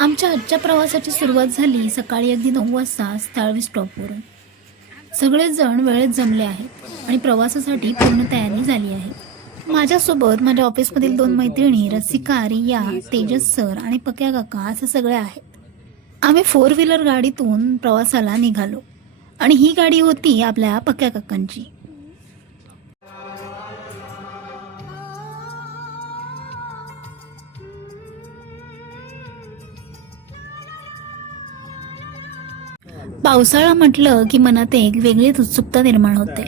आमच्या आजच्या प्रवासाची सुरुवात झाली सकाळी अगदी 9 वाजता स्थाळवी स्टॉपवरून. सगळेच जण वेळेत जमले आहेत आणि प्रवासासाठी पूर्ण तयारी झाली आहे. माझ्यासोबत माझ्या ऑफिसमधील 2 मैत्रिणी रसिका, रिया, तेजस सर आणि पक्या काका असे सगळे आहेत. आम्ही 4 व्हीलर गाडीतून प्रवासाला निघालो आणि ही गाडी होती आपल्या पक्या काकांची. पावसाळा म्हटलं की मनात एक वेगळीच उत्सुकता निर्माण होते.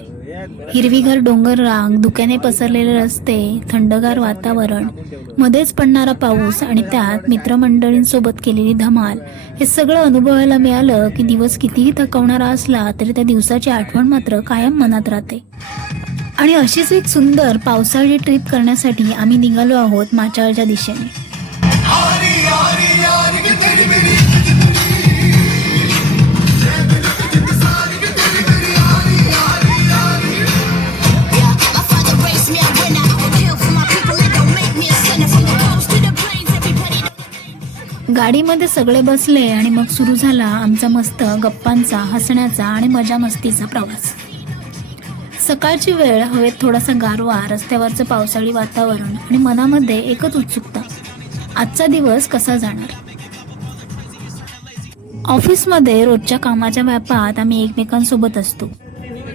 हिरवीगार डोंगर रांग, धुक्याने पसरलेले रस्ते, थंडगार वातावरण, मध्येच पडणारा पाऊस आणि त्यात मित्रमंडळींसोबत केलेली धमाल, हे सगळं अनुभवायला मिळालं की दिवस कितीही थकवणारा असला तरी त्या दिवसाची आठवण मात्र कायम मनात राहते. आणि अशीच एक सुंदर पावसाळी ट्रिप करण्यासाठी आम्ही निघालो आहोत माचाळच्या दिशेने. गाडीमध्ये सगळे बसले आणि मग सुरू झाला आमचा मस्त गप्पांचा, हसण्याचा आणि मजा मस्तीचा प्रवास. सकाळची वेळ, हवेत थोडासा गारवा, रस्त्यावरचं पावसाळी वातावरण आणि मनामध्ये एकच उत्सुकता, आजचा दिवस कसा जाणार. ऑफिसमध्ये रोजच्या कामाच्या व्यापात आम्ही एकमेकांसोबत असतो,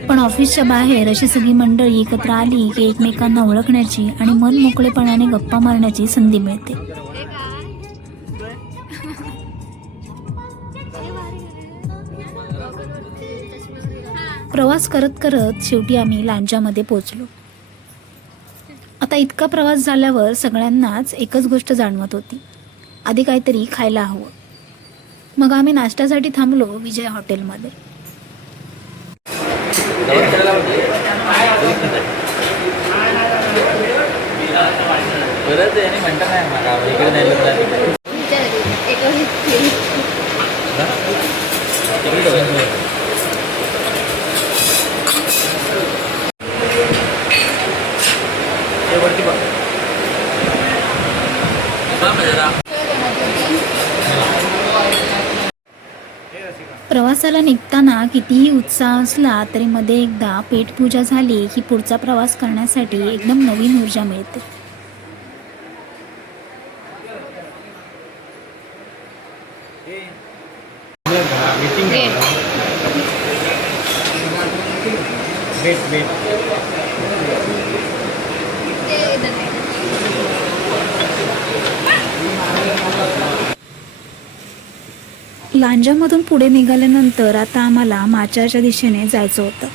पण ऑफिसच्या बाहेर अशी सगळी मंडळी एकत्र आली की एकमेकांना ओळखण्याची आणि मन मोकळेपणाने गप्पा मारण्याची संधी मिळते. प्रवास करत करत शेवटी आम्ही लांजामध्ये पोहोचलो. आता इतका प्रवास झाल्यावर सगळ्यांनाच एकच गोष्ट जाणवत होती, आधी काहीतरी खायला हवं. मग आम्ही नाश्त्यासाठी थांबलो विजय हॉटेलमध्ये. प्रवासाला निघताना कितीही उत्साह असला तरी मध्ये एकदा पेटपूजा झाली की पुढचा प्रवास करण्यासाठी एकदम नवीन ऊर्जा मिळते. लांजामधून पुढे निघाल्यानंतर आता आम्हाला माचाळच्या दिशेने जायचं होतं.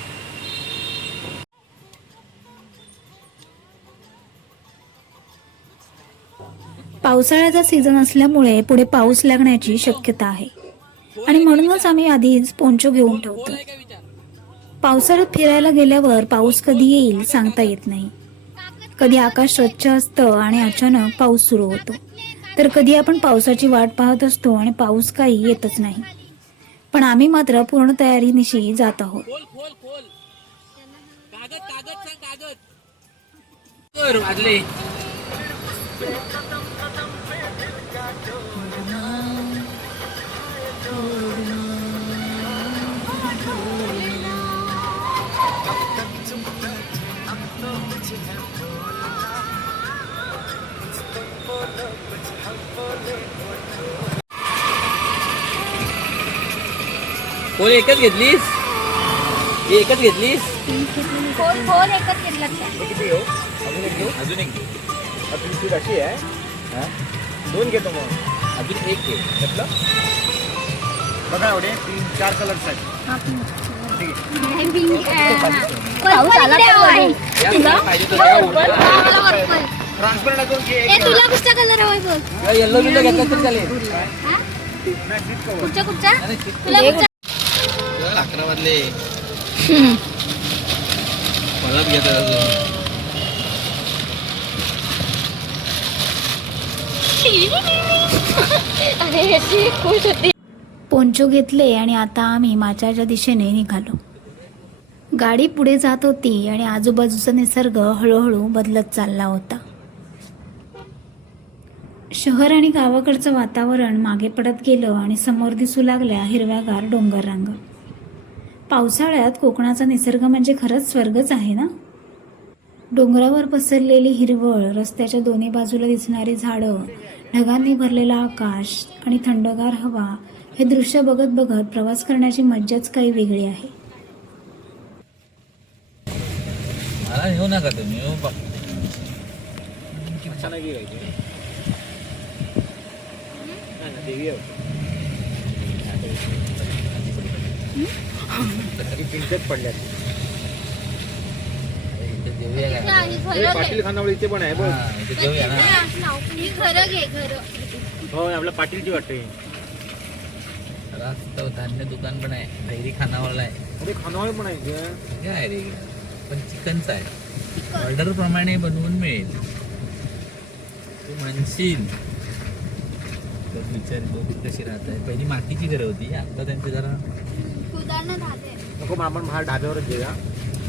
पावसाळ्याचा सीझन असल्यामुळे पुढे पाऊस लागण्याची शक्यता आहे आणि म्हणूनच आम्ही आधीच पोंचो घेऊन ठेवतो. पावसाळ्यात फिरायला गेल्यावर पाऊस कधी येईल सांगता येत नाही. कधी आकाश स्वच्छ असतं आणि अचानक पाऊस सुरू होतो, तर कधी आपण पावसाची वाट पाहत असतो आणि पाऊस काही येतच नाही. पण आम्ही मात्र पूर्ण तयारीनिशी जात आहोत. फोन एकच घेतलीस? एकच घेतलीस? फोन एकच घेतला. किती हो? अजून एक घेऊ? अजून एक घेऊ. आपली सीट अशी आहे. हां, 2 घेतो मग. अजून एक घे. घेतलं? बघा एवढे 3-4 कलर्स आहेत. ट्रान्सपरंट अजून घे. तुला कुठचा कलर हवाय बघ. येलो बिलो घेतला तरी चालेल. कुठचा तुला 11 वाजले. मला घेतात अजून. पोंचो घेतले आणि आता आम्ही माचाळच्या दिशेने निघालो. गाडी पुढे जात होती आणि आजूबाजूचा निसर्ग हळूहळू बदलत चालला होता. शहर आणि गावाकडचं वातावरण मागे पडत गेलं आणि समोर दिसू लागल्या हिरव्यागार डोंगर रांगा. पावसाळ्यात कोकणाचा निसर्ग म्हणजे खरंच स्वर्गच आहे ना. डोंगरावर पसरलेली हिरवळ, रस्त्याच्या दोन्ही बाजूला दिसणारी झाडं, ढगांनी भरलेला आकाश आणि थंडगार हवा, हे दृश्य बघत बघत प्रवास करण्याची मज्जाच काही वेगळी आहे. मला नेऊ नका तुम्ही अचानक ही व्हायची नाही ना, देवी आहे. ती पिंचत पडल्यात. देऊया इथे का? आहे, हे खरं घे. पाटील खानावळ इथे पण आहे बघ. हा, इथे देऊया ना. ही खरं घे, खरं. हो आपल्या पाटीलची वाटते. रास्त धान्य दुकान पण आहे, भैरी खानावळला आहे. अरे खानावळ पण आहे का? हे आहे रे, पण चिकनचं आहे. ऑर्डर प्रमाणे बनवून मिळेल. तू म्हणशील तर विचार बघू कशी राहत आहे. पहिली मातीची घरं होती, आता त्यांचे जरा उदाहरणं राहते. नको मग आपण बाहेर ढाब्यावरच जेऊया.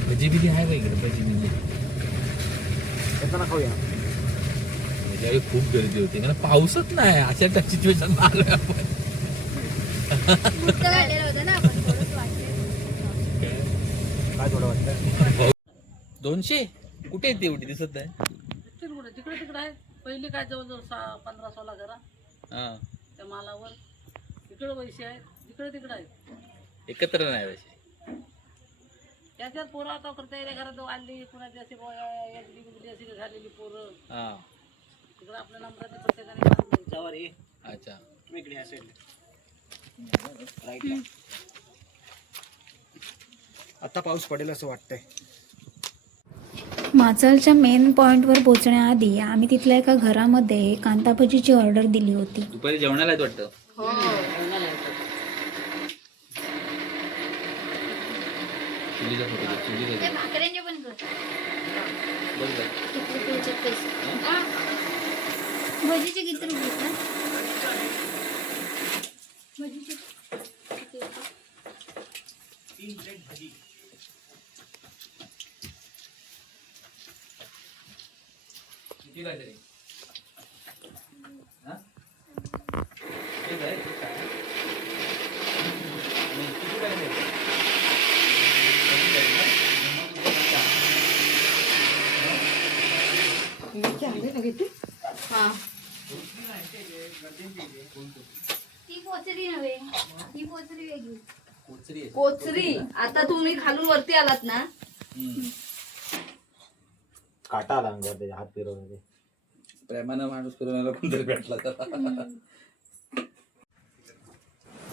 भजी बिजी आहे बघ इकडे. भजी बिजी येताना खाऊया. त्यावेळी खूप गर्दी होती, मला पाऊसच नाही. अशा सिच्युएशन आलोय आपण. मुद्दा काढलेला होता ना आपण, थोडंच वाटतंय. काय थोडं वाटतं. 200 कुठे येते एवढी दिसत आहे. तिकडे तिकडे आहे. पहिली काय जवळजवळ 15-16 घरा हा, त्या मालावर. तिकडे पैसे आहेत, जिकडे तिकडे आहेत. एकत्र नाही तसे. त्याच्यात पोरं आता करता येईल. घरात वाढली कुणाची अशी याची बिजली अशी झालेली पोरं. हा, तिकडे आपल्या नंबरात प्रत्येकाने जवारी अच्छा. वेगळी असेल. आता पाऊस पडेल असं वाटतंय. माचालच्या मेन पॉइंटवर पोहोचण्याआधी आम्ही तिथल्या एका घरामध्ये कांदा भजीची ऑर्डर दिली होती. दुपारी जेवणाला आहेत वाटतं. चुलीचा फोटो घे, चुलीचा ते घे. भाकऱ्यांचे पण कर. बघ बघ. किती रुपयाचे पैसे? हा. भजीचे किती रुपये आहेत? भजीचे किती रुपये? किती काहीतरी. हा? हे काय? हे काय? आणि किती काहीतरी. किती काहीतरी ना? हा. ती पोचरी नव्हे, ही पोचरी वेगळी. कोचरी आहे. कोचरी. आता तुम्ही खालून वरती आलात ना, हम्म. काटा आला अंगावर त्याच्या हात फिरवले. प्रेमानं माणूस फिरवण्याला कोणतरी भेटला तर.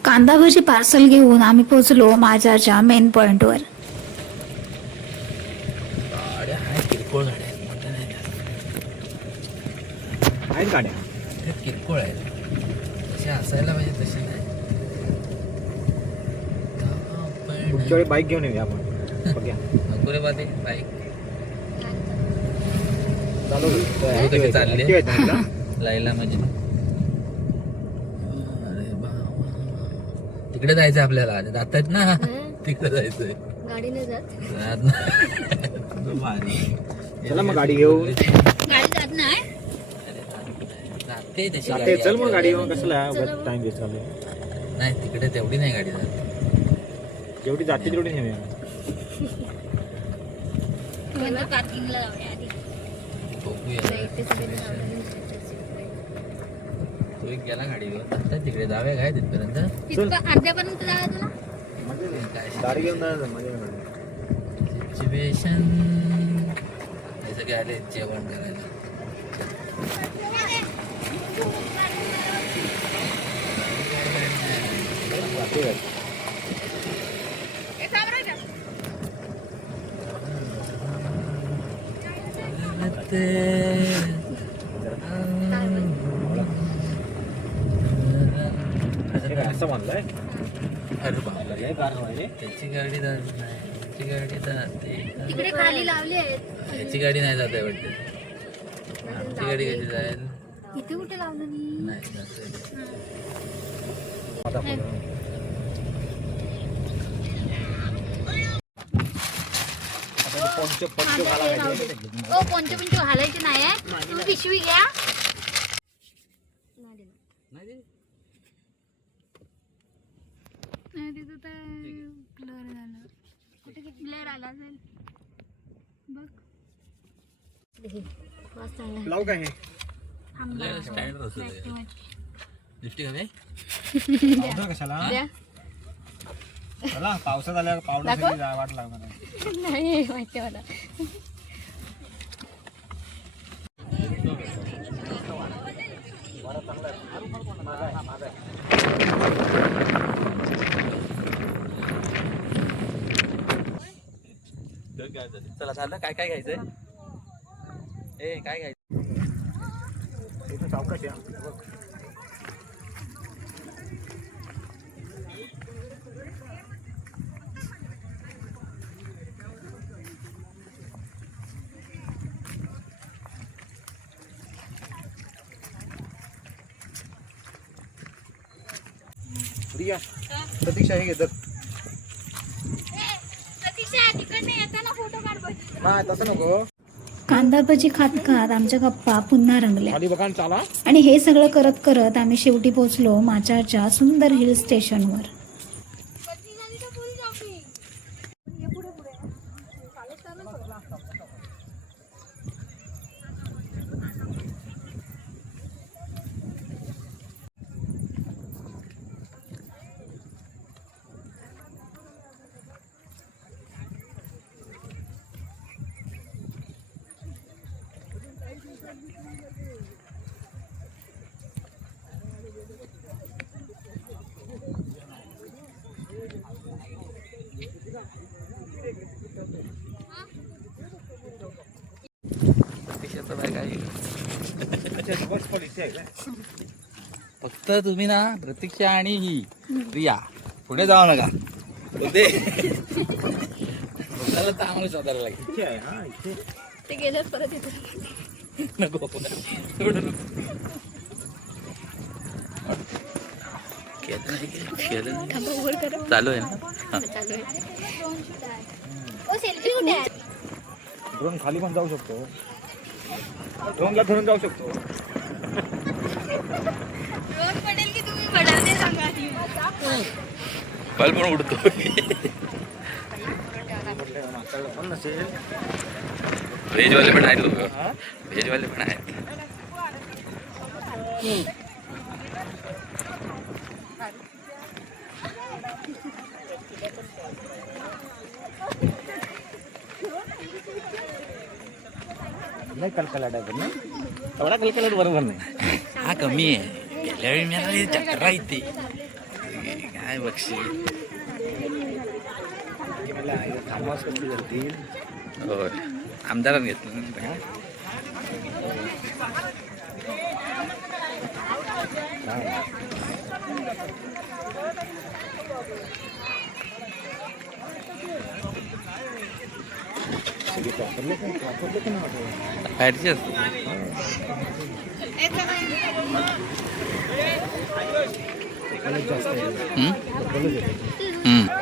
कांदा भजी पार्सल घेऊन आम्ही पोहोचलो माझ्याच्या मेन पॉइंटवर. गाड्या आहेत, किरकोळ गाड्या आहेत, मोठ्या नाही त्या. आहेत गाड्या. त्या किरकोळ आहेत, तशा असायला पाहिजे तशी नाही. पुढच्या वेळी बाईक घेऊन येऊया आपण. बघूया नको रे बाते बाईक. चालू कशी चालली? Active आहेत ना तुला? लायला मजनू. अरे बाबा, तिकडे जायचं आपल्याला. जात आहेत ना, तिकडे जायचंय. गाडीने जात. जात नाही. तो भारी. चला मग गाडी घेऊ. गाडी जात नाही. अरे जाते तशी जाते. गाडी. चल मग गाडी घेऊन. कसला टाइम वेस्ट झाला. नाही तिकडे तेवढी नाही गाडी जात. जेवढी जाते तेवढी नेऊया. मला पार्किंगला जाऊया आधी. बघूया. इथे सगळे लावलेले. तो एक गेला गाडी घेऊन. जातात तिकडे. जाऊया काय तिथपर्यंत. तिथं अर्ध्यापर्यंत जाऊया तुला. काय गाडी घेऊन जायचं मजा येणार. सिच्युएशन. हे सगळे आले जेवण करायला. जाते गाडी. हे काय असं म्हणलंय. अरे बाबा, लय कार हवाय रे. त्याची गाडी जात नाही. त्याची गाडी जाते. तिकडे खाली लावली आहेत. याची गाडी नाही जात आहे वाटते. आमची गाडी कशी जाईल. इथे कुठे लावलं मी? नाही जात. आता पुढं. पंच घाला ओ कोणते पिंच घालायचे नाही आहे. तुम्ही पिशवी घ्या. नाही तिथं तर ब्लर झालं. कुठे किती ब्लर आला असेल बघ. लावू काय हे स्टँडर्ड असतो लिपस्टिक हवे पावडर कशाला चला पावसात आल्यावर पावडर वाट लागणार नाही माहिती मला. चला झालं काय काय घ्यायचंय ए काय घ्यायचं इथं चौकशी आहे. प्रिया प्रतीक्षा हे घेतात प्रतीक्षा तिकडनं येताना फोटो काढ बघ. नाही तसं नको. कांदा भजी खात खात आमच्या गप्पा पुन्हा रंगल्या खाली बघा चाला. आणि हे सगळं करत करत आम्ही शेवटी पोहोचलो माचाळच्या सुंदर हिल स्टेशनवर. फक्त तुम्ही ना प्रतीक्षा आणि ही प्रिया पुढे जाऊ नका ते चांगलं शोधायला लागेल इथे आहे हा इथे. ते गेलं परत येतो. नको केलं नाही चालू आहे ना चालू आहे. ओ सेल्फी कुठे आहे? ड्रोन खाली पण जाऊ शकतो. ड्रोनला धरून जाऊ शकतो. रोड पडेल की तुम्ही पडाल ते सांगा आधी. बल पण उडतो पण नसेल. व्हेजवाले पण आहेत लोक व्हेजवाले पण आहेत नाही कलकलाट आहे पण ना एवढा कलकलाट बरोबर नाही. हा कमी आहे गेल्या वेळी मी चक्रा येते काय बक्षी थांबवाच कसली करतील. होय आमदारांनी घेतलं ना. बाहेरची असते जास्त आहे.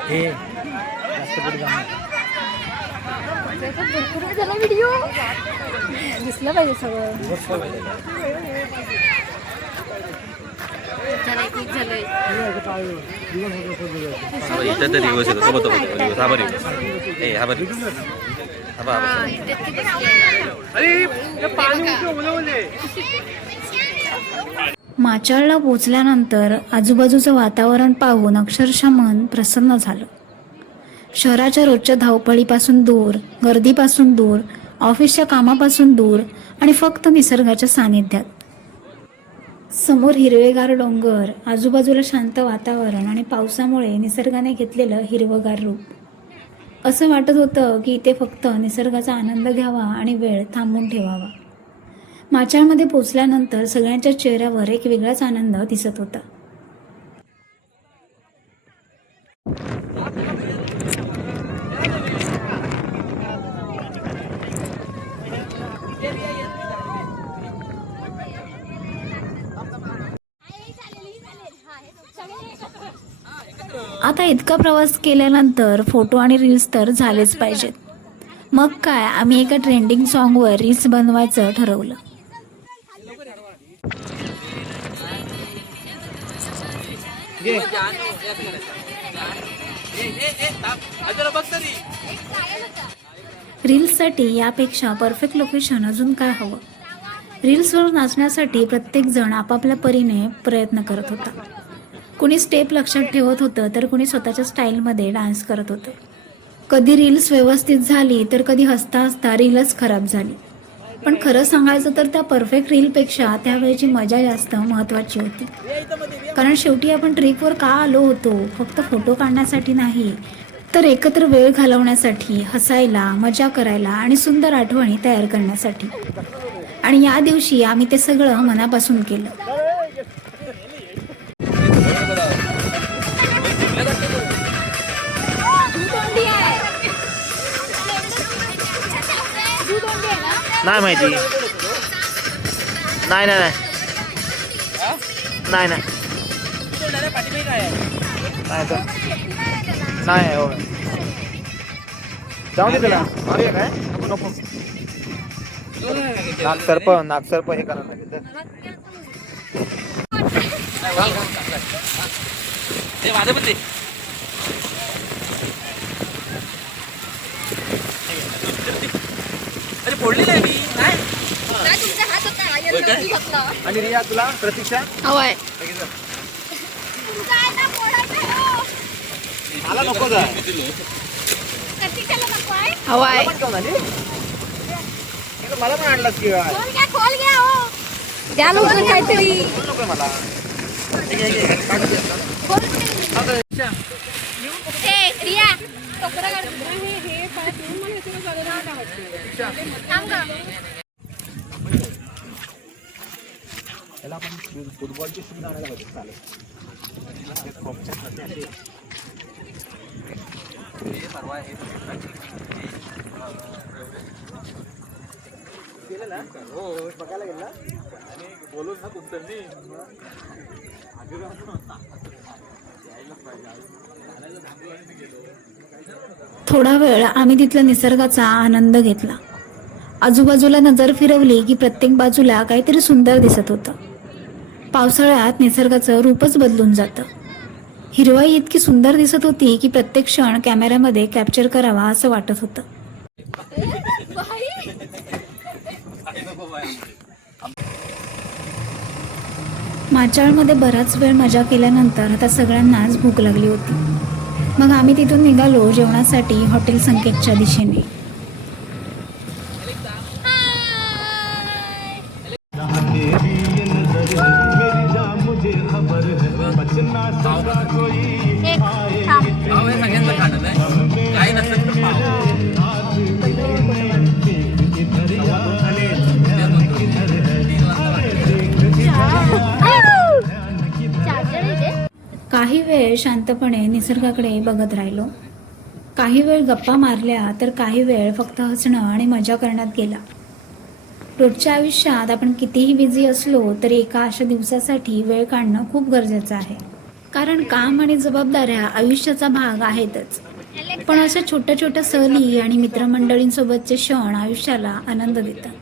हे जास्त पुढे जाणार. झाला व्हिडिओ दिसलं पाहिजे सगळं. इथं तर दिवस येतो सोबत दिवस हा बरी ए हा बरी हा माचाळला पोचल्यानंतर आजूबाजूचं वातावरण पाहून अक्षरशः मन प्रसन्न झालं. शहराच्या रोजच्या धावपळीपासून दूर, गर्दीपासून दूर, ऑफिसच्या कामापासून दूर आणि फक्त निसर्गाच्या सानिध्यात. समोर हिरवेगार डोंगर, आजूबाजूला शांत वातावरण आणि पावसामुळे निसर्गाने घेतलेलं हिरवगार रूप. असं वाटत होतं की इथे फक्त निसर्गाचा आनंद घ्यावा आणि वेळ थांबवून ठेवावा. माचाळमध्ये पोचल्यानंतर सगळ्यांच्या चेहऱ्यावर एक वेगळाच आनंद दिसत होता. आता इतका प्रवास केल्यानंतर फोटो आणि रील्स तर झालेच पाहिजेत. मग काय आम्ही एका ट्रेंडिंग सॉन्गवर रील्स बनवायचं ठरवलं. घे. रील्ससाठी यापेक्षा परफेक्ट लोकेशन अजून काय हवं. रील्सवर नाचण्यासाठी प्रत्येकजण आपापल्या परीने प्रयत्न करत होता. कुणी स्टेप लक्षात ठेवत होतं तर कुणी स्वतःच्या स्टाईलमध्ये डान्स करत होतं. कधी रील्स व्यवस्थित झाली तर कधी हसता हसता रीलच खराब झाली. पण खरं सांगायचं तर त्या परफेक्ट रीलपेक्षा त्यावेळेची मजा जास्त महत्त्वाची होती. कारण शेवटी आपण ट्रिपवर का आलो होतो, फक्त फोटो काढण्यासाठी नाही, तर एकत्र वेळ घालवण्यासाठी, हसायला, मजा करायला आणि सुंदर आठवणी तयार करण्यासाठी. आणि या दिवशी आम्ही ते सगळं मनापासून केलं. नाही माहिती. नाही नाही नाही नाही नाही नाही हो. जाऊ दे त्याला. मारूया काय? नको नको. नागसर्प हे करायला लागेल. ते माझं पण ते अरे फोडलेलं आहे मी काय आणि रिया तुला प्रतीक्षा हवाय मला नको जा. हवाय मला पण आणलास की काय? द्या लवकर काहीतरी. नको मला. त्याला आपण फुटबॉलची शूज आणायला पाहिजे. चालेल. गेलं ना हो बघायला गेलं ना आणि बोलून ना तुमचं मी थोडा वेळ आम्ही तिथल्या निसर्गाचा आनंद घेतला. आजूबाजूला नजर फिरवली की प्रत्येक बाजूला काहीतरी सुंदर दिसत होतं. पावसाळ्यात निसर्गाचं रूपच बदलून जातं. हिरवाई इतकी सुंदर दिसत होती की प्रत्येक क्षण कॅमेऱ्यामध्ये कॅप्चर करावा असं वाटत होतं. माचाळमध्ये बराच वेळ मजा केल्यानंतर आता सगळ्यांनाच भूक लागली होती. मग आम्ही तिथून निघालो जेवणासाठी हॉटेल संकेतच्या दिशेने. सगळ्यांचं खाणं आहे काही नसतं तर काही वेळ शांतपणे निसर्गाकडे बघत राहिलो. काही वेळ गप्पा मारल्या तर काही वेळ फक्त हसणं आणि मजा करण्यात गेला. रोजच्या आयुष्यात आपण कितीही बिझी असलो तरी एका अशा दिवसासाठी वेळ काढणं खूप गरजेचं आहे. कारण काम आणि जबाबदाऱ्या आयुष्याचा भाग आहेतच, पण अशा छोट्या छोट्या सहली आणि मित्रमंडळींसोबतचे क्षण आयुष्याला आनंद देतात.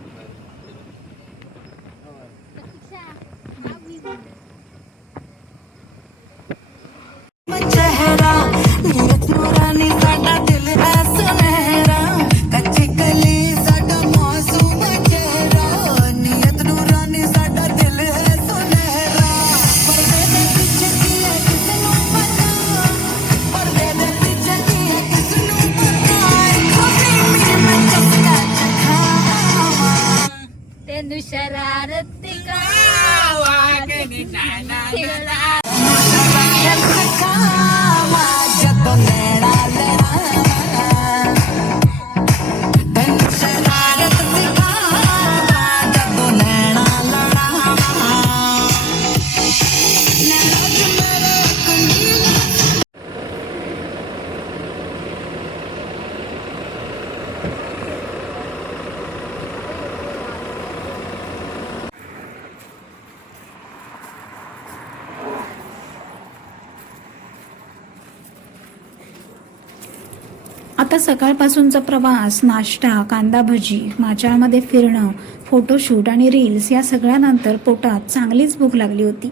आता सकाळपासूनचा प्रवास, नाश्ता, कांदा भजी, माचाळमध्ये फिरणं, फोटोशूट आणि रील्स या सगळ्यानंतर पोटात चांगलीच भूक लागली होती.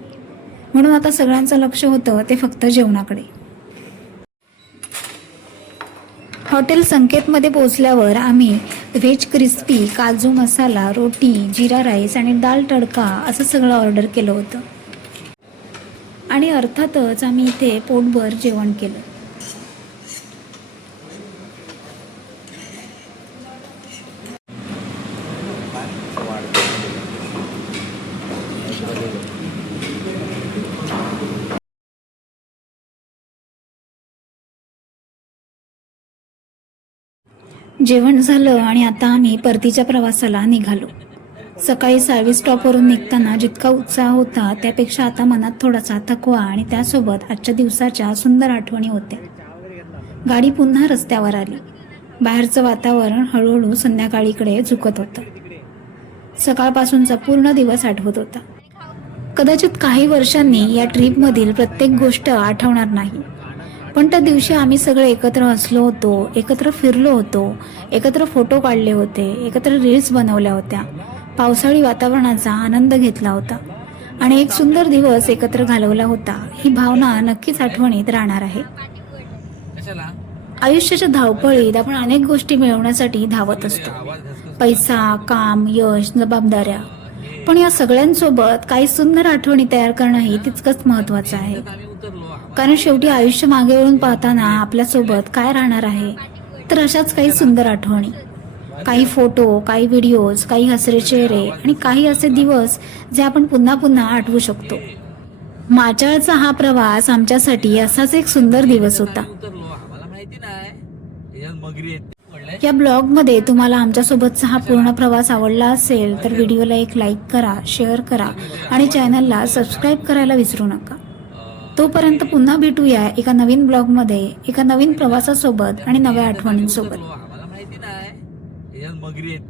म्हणून आता सगळ्यांचं लक्ष होतं ते फक्त जेवणाकडे. हॉटेल संकेतमध्ये पोहोचल्यावर आम्ही व्हेज क्रिस्पी, काजू मसाला, रोटी, जिरा राईस आणि दाल तडका असं सगळं ऑर्डर केलं होतं. आणि अर्थातच आम्ही इथे पोटभर जेवण केलं. जेवण झालं आणि आता आम्ही परतीच्या प्रवासाला निघालो. सकाळी सर्व्हिस स्टॉपवरून निघताना जितका उत्साह होता त्यापेक्षा आता मनात थोडासा थकवा आणि त्यासोबत आजच्या दिवसाच्या सुंदर आठवणी होत्या. गाडी पुन्हा रस्त्यावर आली. बाहेरचं वातावरण हळूहळू संध्याकाळीकडे झुकत होतं. सकाळपासूनचा पूर्ण दिवस आठवत होता. कदाचित काही वर्षांनी या ट्रीपमधील प्रत्येक गोष्ट आठवणार नाही, पण त्या दिवशी आम्ही सगळे एकत्र हसलो होतो, एकत्र फिरलो होतो, एकत्र फोटो काढले होते, एकत्र रील्स बनवल्या होत्या, पावसाळी वातावरणाचा आनंद घेतला होता आणि एक सुंदर दिवस एकत्र घालवला होता. ही भावना नक्कीच आठवणीत राहणार आहे. कशाला आयुष्याच्या धावपळीत आपण अनेक गोष्टी मिळवण्यासाठी धावत असतो. पैसा, काम, यश, जबाबदाऱ्या. पण या सगळ्यांसोबत काही सुंदर आठवणी तयार करणंही तितकंच महत्वाचं आहे. आम्ही उतरलो कारण शेवटी आयुष्य मागे वळून पाहताना आपल्यासोबत काय राहणार आहे तर अशाच काही सुंदर आठवणी, काही फोटो, काही व्हिडिओज, काही हसरे चेहरे आणि काही असे दिवस जे आपण पुन्हा पुन्हा आठवू शकतो. माचाळचा हा प्रवास आमच्यासाठी असाच एक सुंदर दिवस होता. उतरलो आम्हाला माहिती नाही याच्यात मगरी आहेत म्हणलंय. या ब्लॉगमध्ये तुम्हाला आमच्यासोबतचा हा पूर्ण प्रवास आवडला असेल तर व्हिडिओला एक लाईक करा, शेअर करा आणि चॅनलला सबस्क्राईब करायला विसरू नका. तोपर्यंत पुन्हा भेटूया एका नवीन ब्लॉगमध्ये, एका नवीन प्रवासासोबत आणि नव्या आठवणींसोबत. आम्हाला माहिती नाही याच्यात मगरी आहेत.